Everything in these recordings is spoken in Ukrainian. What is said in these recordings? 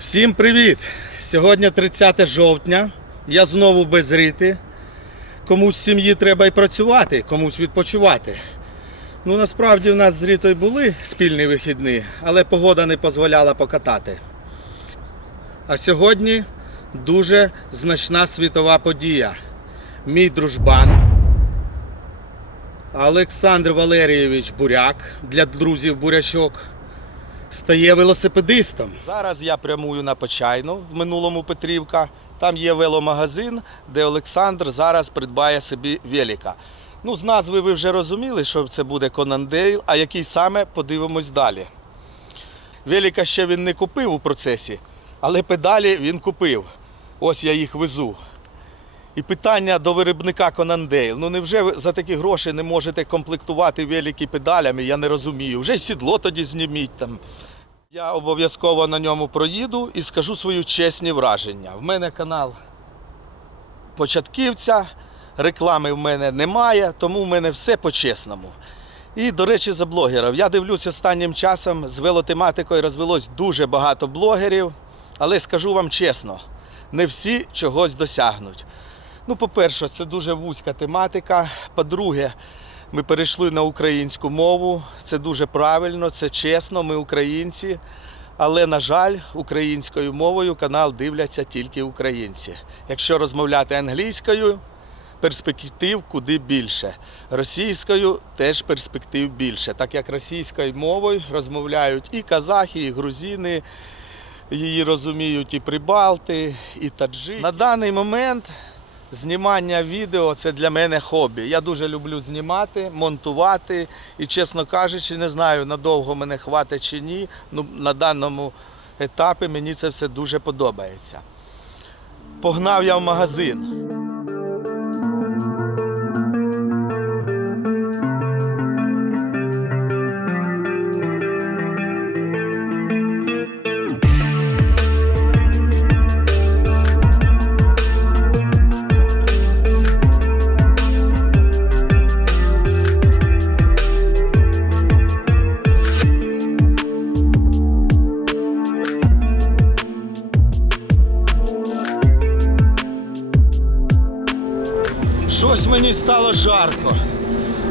Всім привіт! Сьогодні 30 жовтня. Я знову без рити. Комусь з сім'ї треба і працювати, комусь відпочивати. Ну насправді в нас з Рітою були спільні вихідні, але погода не дозволяла покатати. А сьогодні дуже значна світова подія. Мій дружбан Олександр Валерійович Буряк для друзів Бурячок стає велосипедистом. Зараз я прямую на Почайну в минулому Петрівка. Там є веломагазин, де Олександр зараз придбає собі велика. Ну, з назви ви вже розуміли, що це буде Конандейл, а який саме подивимось далі. Велика ще він не купив у процесі, але педалі він купив. Ось я їх везу. І питання до виробника Конандейл. Ну невже ви за такі гроші не можете комплектувати велики педалями? Я не розумію. Вже сідло тоді зніміть там. Я обов'язково на ньому проїду і скажу свої чесні враження. В мене канал початківця, реклами в мене немає, тому в мене все по-чесному. І, до речі, за блогерів. Я дивлюсь останнім часом з велотематикою розвелось дуже багато блогерів, але скажу вам чесно, не всі чогось досягнуть. Ну, по-перше, це дуже вузька тематика. По-друге, ми перейшли на українську мову. Це дуже правильно, це чесно, ми українці. Але, на жаль, українською мовою канал дивляться тільки українці. Якщо розмовляти англійською, перспектив куди більше. Російською теж перспектив більше, так як російською мовою розмовляють і казахи, і грузини, її розуміють і прибалти, і таджики. На даний момент знімання відео це для мене хобі. Я дуже люблю знімати, монтувати і, чесно кажучи, не знаю, надовго мене хватить чи ні. Ну, на даному етапі мені це все дуже подобається. Погнав я в магазин. Жарко,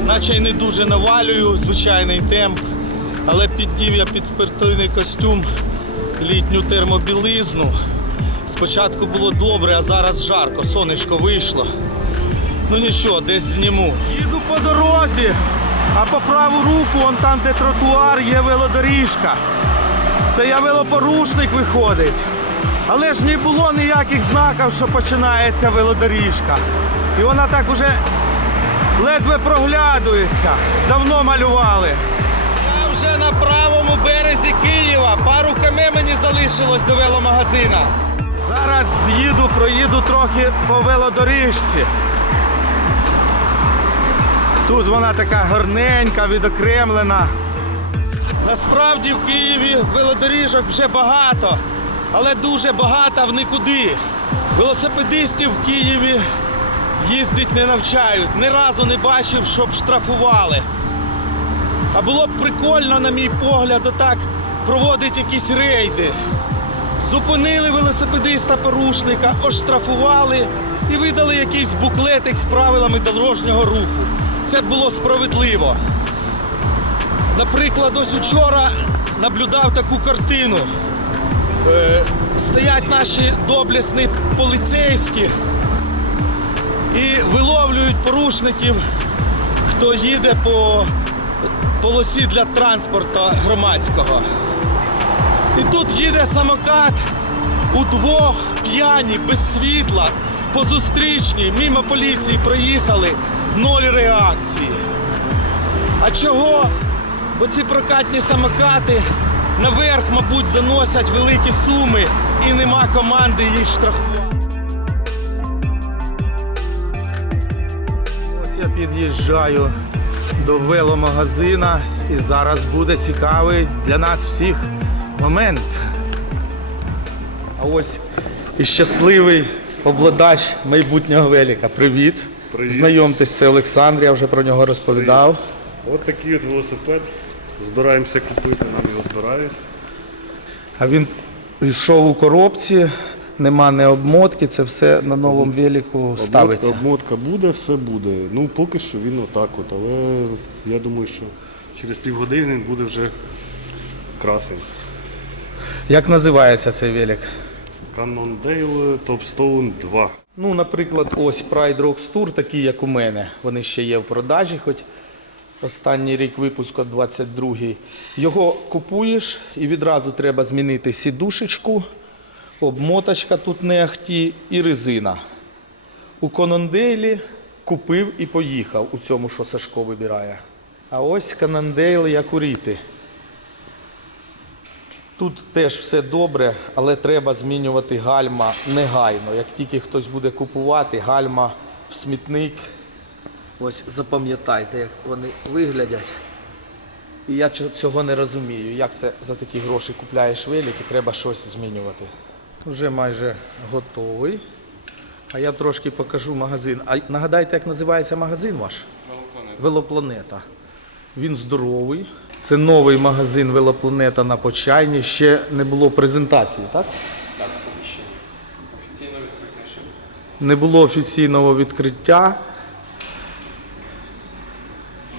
наче й не дуже навалюю звичайний темп, але піддів я під спортивний костюм літню термобілизну. Спочатку було добре, а зараз жарко, сонечко вийшло. Ну нічого, десь зніму. Їду по дорозі, а по праву руку, он там, де тротуар, є велодоріжка. Це я велопорушник виходить. Але ж не було ніяких знаків, що починається велодоріжка. І вона так уже ледве проглядується. Давно малювали. Я вже на правому березі Києва. Пару км мені залишилось до веломагазина. Зараз з'їду, проїду трохи по велодоріжці. Тут вона така гарненька, відокремлена. Насправді в Києві велодоріжок вже багато, але дуже багато в нікуди. Велосипедистів в Києві їздить не навчають. Ні разу не бачив, щоб штрафували. А було б прикольно, на мій погляд, отак проводити якісь рейди. Зупинили велосипедиста-порушника, оштрафували і видали якийсь буклетик з правилами дорожнього руху. Це було справедливо. Наприклад, ось учора наблюдав таку картину. Е, стоять наші доблесні поліцейські і виловлюють порушників, хто їде по полосі для транспорту громадського. І тут їде самокат удвох п'яні, без світла, по зустрічній, мимо поліції проїхали, ноль реакції. А чого? Бо ці прокатні самокати наверх, мабуть, заносять великі суми і нема команди їх штрафувати. Я під'їжджаю до веломагазина і зараз буде цікавий для нас всіх момент. А ось і щасливий обладач майбутнього велика. Привіт. Привіт. Знайомтесь, це Олександр, я вже про нього розповідав. От такий от велосипед. Збираємося купити, нам його збирають. А він йшов у коробці, нема не обмотки, це все на новому велику ставиться. Обмотка, буде, все буде. Ну поки що він отак от, але я думаю, що через півгодини він буде вже красень. Як називається цей велик? Cannondale Topstone 2. Ну, наприклад, ось Pride Rocks Tour, такі, як у мене. Вони ще є в продажі, хоч останній рік випуску 22-й. Його купуєш і відразу треба змінити сідушечку, обмоточка тут не ахті і резина. У Конондейлі купив і поїхав у цьому, що Сашко вибирає. А ось Канондейл як у Ріти. Тут теж все добре, але треба змінювати гальма негайно. Як тільки хтось буде купувати, гальма в смітник. Ось запам'ятайте, як вони виглядять. І я цього не розумію. Як це за такі гроші купляєш велик і треба щось змінювати. Вже майже готовий. А я трошки покажу магазин. А нагадайте, як називається магазин ваш? Велопланета. Велопланета. Він здоровий. Це новий магазин Велопланета на Почайні. Ще не було презентації, так? Так, поки що. Офіційно відкритий ще. Не було офіційного відкриття.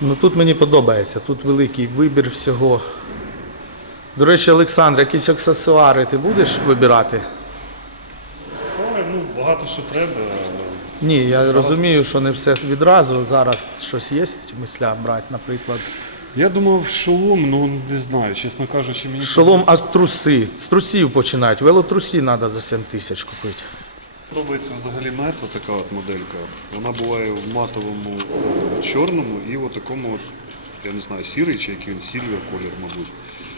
Ну тут мені подобається. Тут великий вибір всього. До речі, Олександр, якісь аксесуари ти будеш вибирати? Аксесуари, ну багато що треба. Ні, я розумію, що не все відразу. Зараз щось є мисля брати, наприклад. Я думав, шолом, ну не знаю, чесно кажучи, мені Шолом, а труси. З трусів починають. Велотрусі треба за 7 тисяч купити. подобається взагалі метро, така от моделька. Вона буває в матовому чорному і в такому, я не знаю, сірий чи який він сільвер колір, мабуть.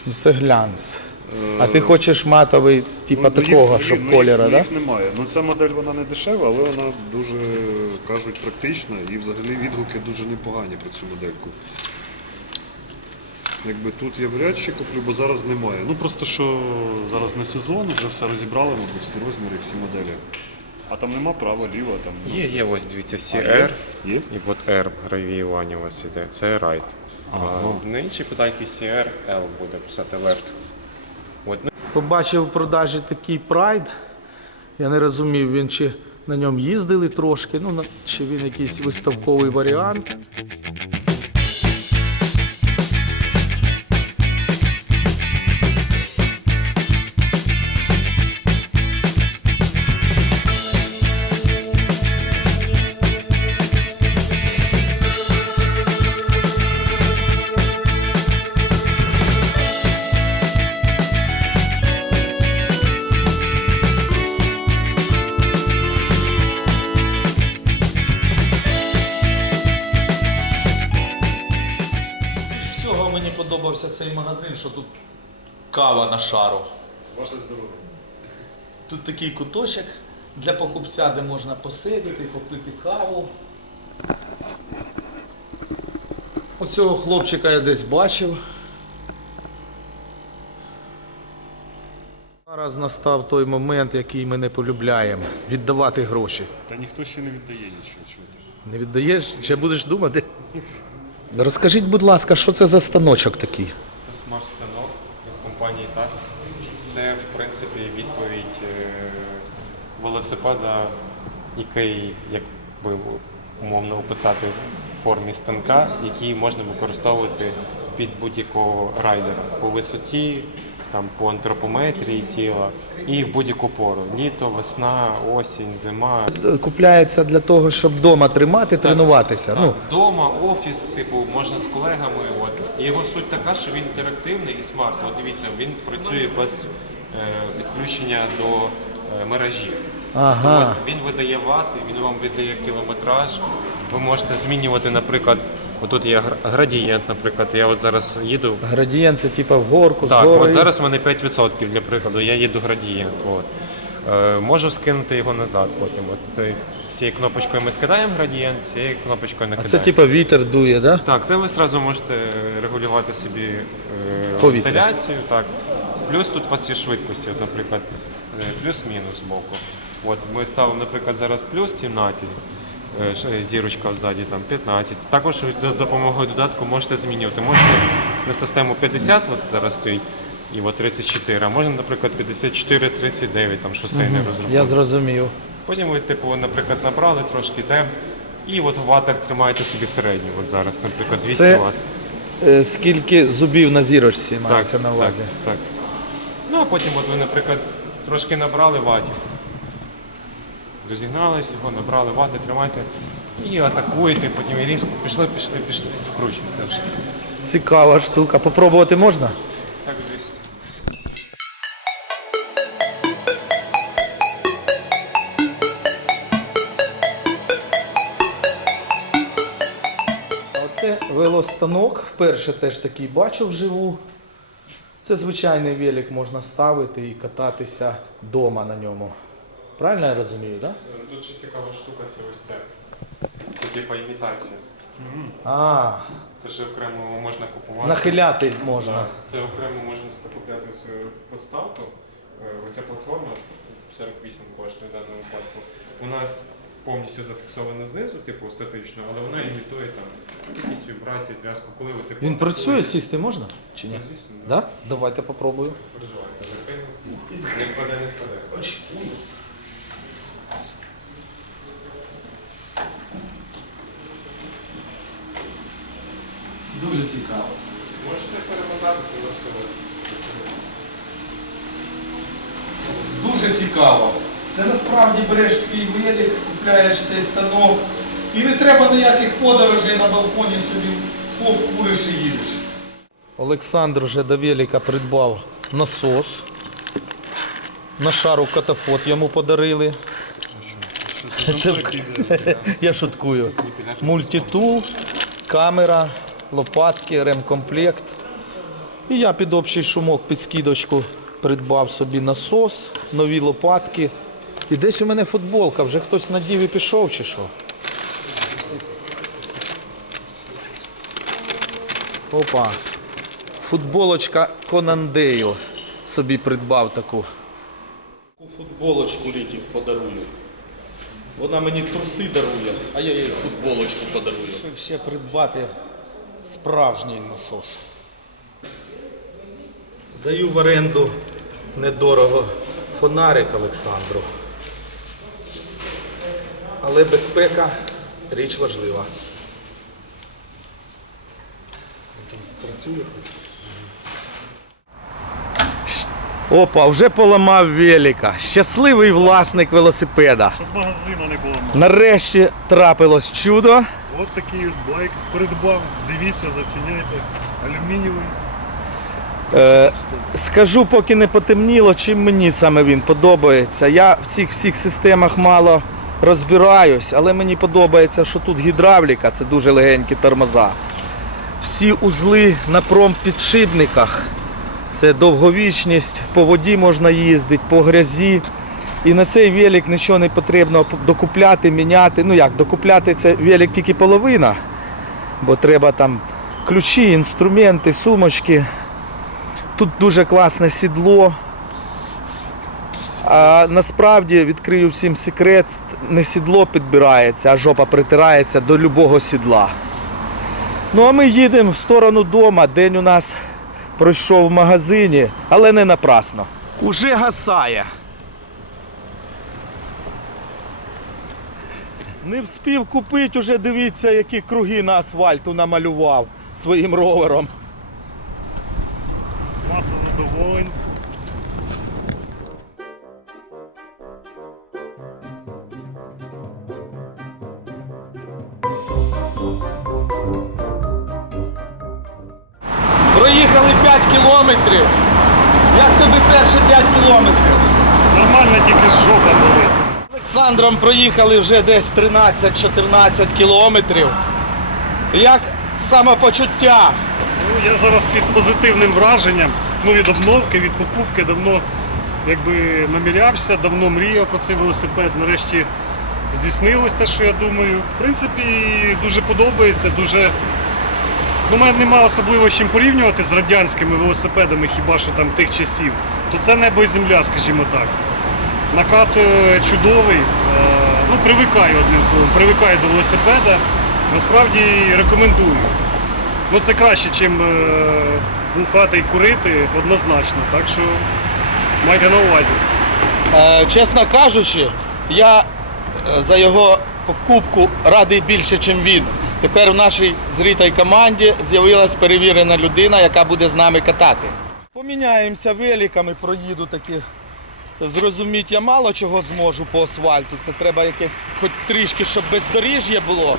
Ну, Це глянц. А ти хочеш матовий, типа Ну, такого, їх- щоб ну, кольора, їх, так? їх немає. Ну ця модель вона не дешева, але вона дуже кажуть практична і взагалі відгуки дуже непогані про цю модельку. Якби тут я вряд чи куплю, бо зараз немає. Ну просто що зараз не сезон, вже все розібрали, мабуть, всі розміри, всі моделі. А там нема права, ліва, там ну, Є, все. є, ось дивіться, А, CR Є? і от R гравіювання у вас іде. Це right. Ага. А на іншій педальці CR буде писати left. От, ну, Побачив в продажі такий прайд. Я не розумів, він чи на ньому їздили трошки, ну чи він якийсь виставковий варіант. Що тут кава на шару. Ваше здоров'я. Тут такий куточок для покупця, де можна посидіти, попити каву. Оцього хлопчика я десь бачив. Зараз настав той момент, який ми не полюбляємо. Віддавати гроші. Та ніхто ще не віддає нічого. чути. Не віддаєш? Ще будеш думати? Розкажіть, будь ласка, що це за станочок такий? Компанії TAX. Це, в принципі, відповідь е, велосипеда, який, як би умовно описати, в формі станка, який можна використовувати під будь-якого райдера по висоті, там, по антропометрії тіла і в будь-яку пору. Літо, весна, осінь, зима. Купляється для того, щоб вдома тримати, тренуватися. Ну, Так, Дома, офіс, типу, можна з колегами. От. І його суть така, що він інтерактивний і смарт. От дивіться, він працює без е, підключення до е, мережі. Ага. От, він видає вати, він вам видає кілометраж. Ви можете змінювати, наприклад, отут є гр- градієнт, наприклад. Я от зараз їду. Градієнт це типа в горку, Так, згори. от зараз в мене 5% для прикладу, я їду градієнт. От. Е, можу скинути його назад потім. От це, з цією кнопочкою ми скидаємо градієнт, цією кнопочкою А накидаємо. це типа вітер дує, да? Так, це ви одразу можете регулювати собі е, Повітря. вентиляцію. Так. Плюс тут у вас є швидкості, от, наприклад, е, плюс-мінус боку. От ми ставимо, наприклад, зараз плюс 17. Е, ш- зірочка ззаді там 15. Також за допомогою додатку можете змінювати. Можете на систему 50, от зараз стоїть, і от 34, а можна, наприклад, 54, 39, там шосейний розрахунок. Я зрозумів. Потім ви, типу, наприклад, набрали трошки темп, і от в ватах тримаєте собі середню. От зараз, наприклад, 200 Це Вт. Е, Скільки зубів на зірочці мається на увазі? Так, так. Ну а потім, от ви, наприклад, трошки набрали ватів. Розігнались його, набрали вати, тримайте і атакуєте, потім і різко пішли, пішли, пішли, вкручуєте вже. Цікава штука. Попробувати можна? Так, звісно. Оце велостанок. Вперше теж такий бачу вживу. Це звичайний велик можна ставити і кататися вдома на ньому. Правильно я розумію, так? Тут ще цікава штука, це ось це. Це типа імітація. А, Це ще окремо можна купувати. нахиляти можна. Так, це окремо можна купляти цю подставку. Е, Оця платформа 48 коштує в даному випадку. Вона с- повністю зафіксована знизу, типу статично, але вона імітує там якісь вібрації, тряску, коли ви типу. Він працює, коли- сісти можна? Чи ні? Та, Звісно, да. Да? Давайте попробую. Переживайте, закину. Не впаде, не впаде. Дуже цікаво. Можете перемотатися на себе. Дуже цікаво. Це насправді береш свій велик, купляєш цей станок. І не треба ніяких подорожей на балконі собі поп куриш і їдеш. Олександр вже до велика придбав насос. На шару катафот йому подарили. Це... Я шуткую. Мультитул, камера, лопатки, ремкомплект. І я під общий шумок, під скидочку придбав собі насос, нові лопатки. І десь у мене футболка, вже хтось надів і пішов чи що. Опа. Футболочка Конандею собі придбав таку. Таку футболочку літів подарую. Вона мені труси дарує, а я їй футболочку подарую. Ще придбати справжній насос. Даю в оренду недорого фонарик Олександру. Але безпека річ важлива. Опа, вже поламав велика. Щасливий власник велосипеда. Щоб магазину не мало. Нарешті трапилось чудо. От такий от байк придбав. Дивіться, заціняйте. Алюмінієвий. Е, скажу, поки не потемніло, чим мені саме він подобається. Я в цих всіх системах мало розбираюсь, але мені подобається, що тут гідравліка, це дуже легенькі тормоза. Всі узли на промпідшипниках. Це довговічність, по воді можна їздити, по грязі. І на цей велик нічого не потрібно докупляти, міняти. Ну як, докупляти це велик тільки половина, бо треба там ключі, інструменти, сумочки. Тут дуже класне сідло. А насправді відкрию всім секрет, не сідло підбирається, а жопа притирається до любого сідла. Ну а ми їдемо в сторону дома. День у нас пройшов в магазині, але не напрасно. Уже гасає. Не вспів купити, уже дивіться, які круги на асфальту намалював своїм ровером. Маса задоволень. Проїхали 5 кілометрів. Як тобі перші 5 кілометрів? Нормально тільки з жопа болить. Олександром проїхали вже десь 13-14 кілометрів. Як самопочуття? Ну, я зараз під позитивним враженням. Ну, від обновки, від покупки давно якби намірявся, давно мріяв про цей велосипед. Нарешті здійснилось те, що я думаю. В принципі, дуже подобається, дуже. Ну, мене немає особливо з чим порівнювати з радянськими велосипедами, хіба що там тих часів. То це небо і земля, скажімо так. Накат е, чудовий. Е, ну, привикаю одним словом, привикаю до велосипеда. Насправді рекомендую. Ну це краще, ніж е, бухати і курити, однозначно. Так що майте на увазі. Чесно кажучи, я за його покупку радий більше, ніж він. Тепер в нашій зрітій команді з'явилась перевірена людина, яка буде з нами катати. Поміняємося великами, проїду таки. Зрозуміти я мало чого зможу по асфальту. Це треба якесь хоч трішки, щоб бездоріжжя було.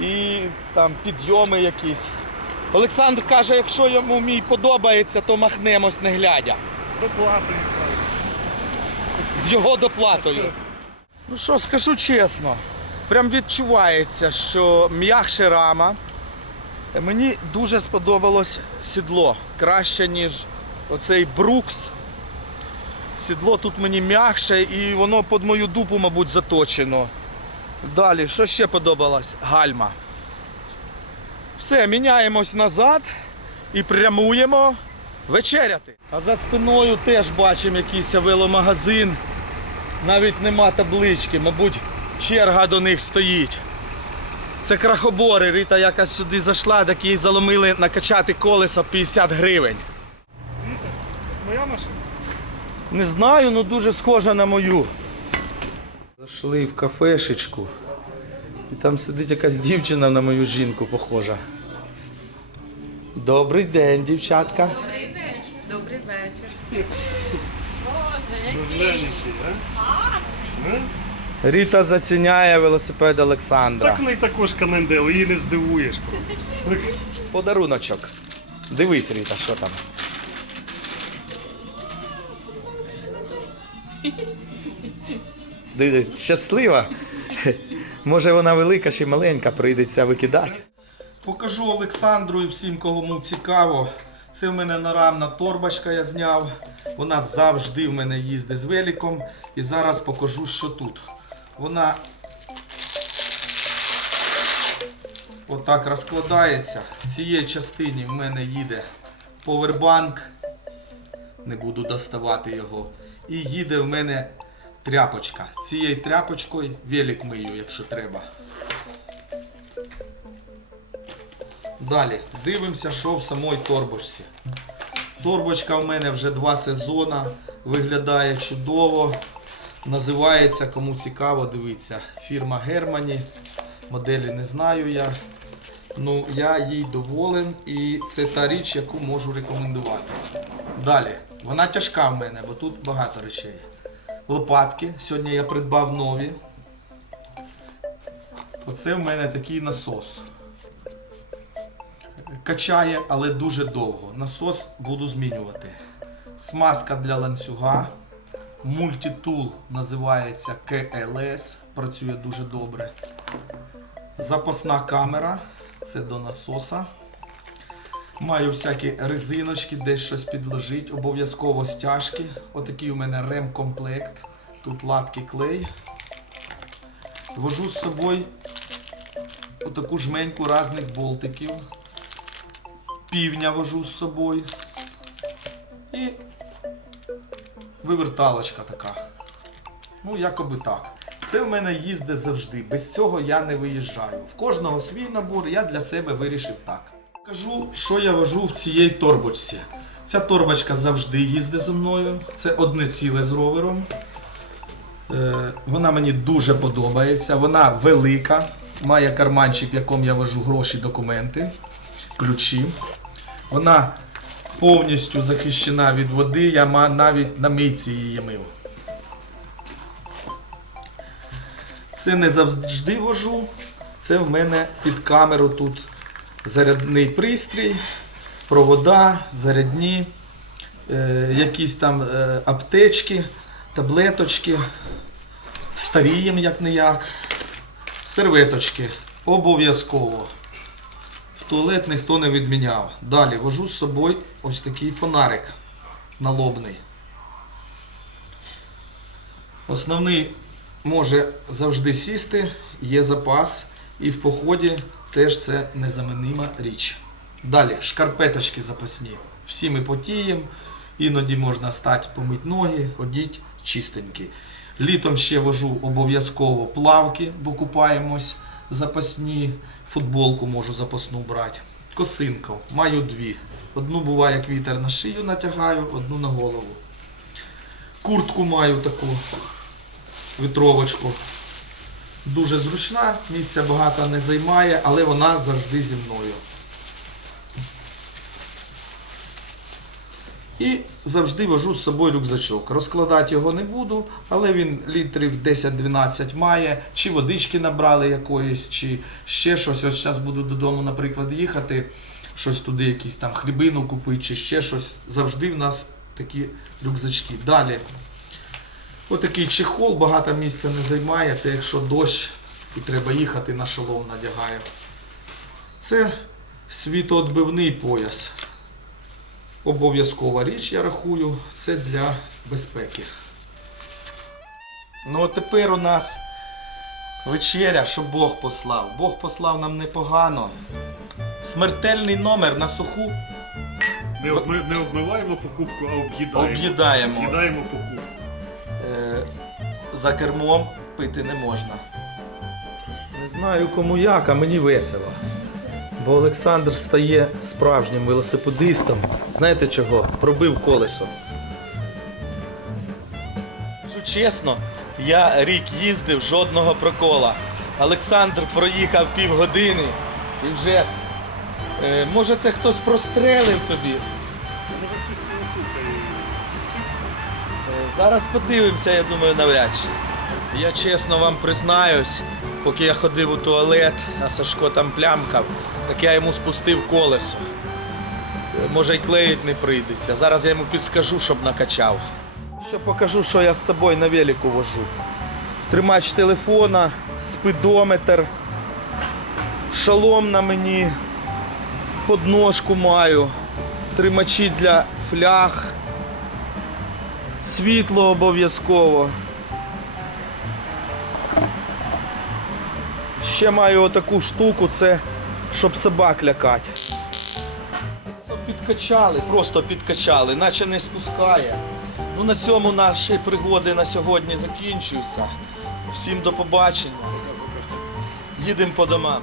І там підйоми якісь. Олександр каже, якщо йому мій подобається, то махнемось не глядя. З доплатою. з його доплатою. Ну що, скажу чесно, прям відчувається, що м'якше рама. Мені дуже сподобалось сідло. Краще, ніж оцей Брукс. Сідло тут мені м'якше і воно під мою дупу, мабуть, заточено. Далі, що ще подобалось? Гальма. Все, міняємось назад і прямуємо вечеряти. А за спиною теж бачимо якийсь веломагазин. Навіть нема таблички, мабуть, черга до них стоїть. Це крахобори. Рита якась сюди зайшла, так їй заломили накачати колесо 50 гривень. Моя машина? Не знаю, ну дуже схожа на мою. Зайшли в кафешечку. І там сидить якась дівчина на мою жінку похожа. Добрий день, дівчатка. Добрий вечір. Добрий вечір. Гляньте, а? Ріта заціняє велосипед Олександра. Так в неї також канендел, її не здивуєш просто. Подаруночок. Дивись, Ріта, що там. Дивись, щаслива. Може вона велика чи маленька, прийдеться викидати. Покажу Олександру і всім, кому цікаво. Це в мене нарамна торбочка я зняв. Вона завжди в мене їздить з великом. І зараз покажу, що тут. Вона отак розкладається. В цій частині в мене їде повербанк. Не буду доставати його. І їде в мене тряпочка. Цією тряпочкою велик мию, якщо треба. Далі дивимося, що в самій торбочці. Торбочка в мене вже два сезони. Виглядає чудово. Називається, кому цікаво, дивіться, фірма Германі. Моделі не знаю я. Ну, я їй доволен і це та річ, яку можу рекомендувати. Далі. Вона тяжка в мене, бо тут багато речей. Лопатки. Сьогодні я придбав нові. Оце в мене такий насос. Качає, але дуже довго. Насос буду змінювати. Смазка для ланцюга. Мультитул називається KLS. Працює дуже добре. Запасна камера. Це до насоса. Маю всякі резиночки, десь щось підложить, обов'язково стяжки. Отакий у мене ремкомплект. Тут латки клей. Вожу з собою отаку жменьку різних болтиків. Півня вожу з собою. І виверталочка така. Ну, якоби так. Це в мене їздить завжди. Без цього я не виїжджаю. В кожного свій набор, я для себе вирішив так. Кажу, що я вожу в цій торбочці. Ця торбочка завжди їздить зі мною. Це одне ціле з ровером. Е, вона мені дуже подобається. Вона велика. Має карманчик, в якому я вожу гроші, документи, ключі. Вона повністю захищена від води. Я навіть на мийці її мив. Це не завжди вожу. Це в мене під камеру тут зарядний пристрій, провода, зарядні, е, якісь там е, аптечки, таблеточки, старієм як не як, серветочки. Обов'язково. Туалет ніхто не відміняв. Далі вожу з собою ось такий фонарик налобний. Основний може завжди сісти, є запас, і в поході теж це незаменима річ. Далі шкарпеточки запасні. Всі ми потіємо, іноді можна стати, помити ноги, одіть чистенькі. Літом ще вожу обов'язково плавки, бо купаємось запасні. Футболку можу запасну брати. Косинку. Маю дві. Одну буває, як вітер на шию натягаю, одну на голову. Куртку маю таку вітровочку. Дуже зручна, місця багато не займає, але вона завжди зі мною. І завжди вожу з собою рюкзачок. Розкладати його не буду, але він літрів 10-12 має. Чи водички набрали якоїсь, чи ще щось. Ось зараз буду додому, наприклад, їхати, щось туди, якісь там хлібину купити, чи ще щось. Завжди в нас такі рюкзачки. Далі. Отакий чехол, багато місця не займає. Це якщо дощ і треба їхати, на шолом надягаю. Це світоотбивний пояс. Обов'язкова річ, я рахую, це для безпеки. Ну, от тепер у нас вечеря, що Бог послав. Бог послав нам непогано. Смертельний номер на суху Не, обми, не обмиваємо покупку, а об'їдаємо. об'їдаємо. Об'їдаємо покупку. Е, за кермом пити не можна. Не знаю кому як, а мені весело. Бо Олександр стає справжнім велосипедистом. Знаєте чого? Пробив колесо. Кажу чесно, я рік їздив жодного прокола. Олександр проїхав півгодини і вже. Е, може це хтось прострелив тобі? Може хтось його слухає спустив. Е, Зараз подивимося, я думаю, навряд чи. Я чесно вам признаюсь, поки я ходив у туалет, а Сашко там плямкав, так я йому спустив колесо. Може й клеїть не прийдеться. Зараз я йому підскажу, щоб накачав. Ще покажу, що я з собою на велику вожу. Тримач телефона, спидометр, шолом на мені, подножку маю, тримачі для фляг. Світло обов'язково. Ще маю отаку штуку, це щоб собак лякати. Підкачали, просто підкачали, наче не спускає. Ну на цьому наші пригоди на сьогодні закінчуються. Всім до побачення. Їдемо по домам.